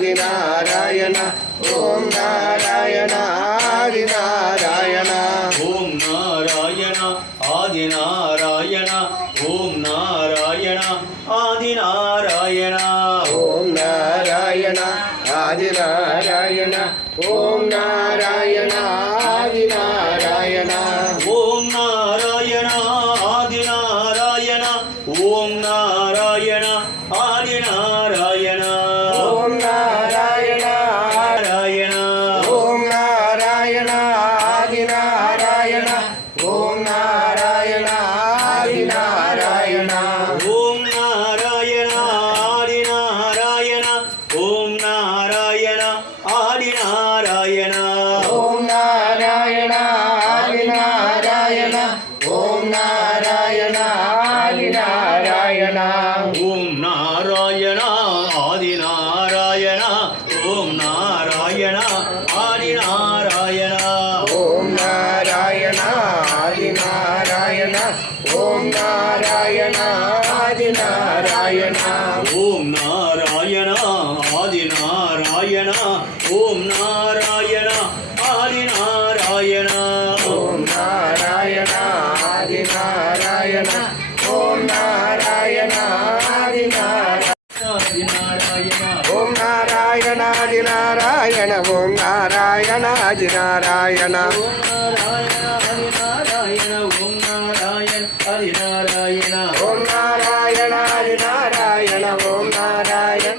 Adinarayana Om Narayana Adinarayana Om Narayana Adinarayana Om Narayana Adinarayana Om Narayana Adinarayana Om Narayana Adinarayana Om Narayana Adinarayana Om Narayana Adinarayana Om Narayana Narayana Om Narayana Adinarayana Om Narayana Adinarayana Om Narayana Adinarayana Om Narayana Adinarayana Om Narayana Adinarayana Om Narayana Adinarayana Om Narayana Adinarayana Om Narayana Adinarayana Om Narayana Adinarayana Om Narayana Adinarayana Om Narayana Adinarayana Om Narayana Adinarayana Om Narayana Adinarayana Om Narayana Adinarayana Adinarayana Om Narayana Adinarayana Om Narayana Adinarayana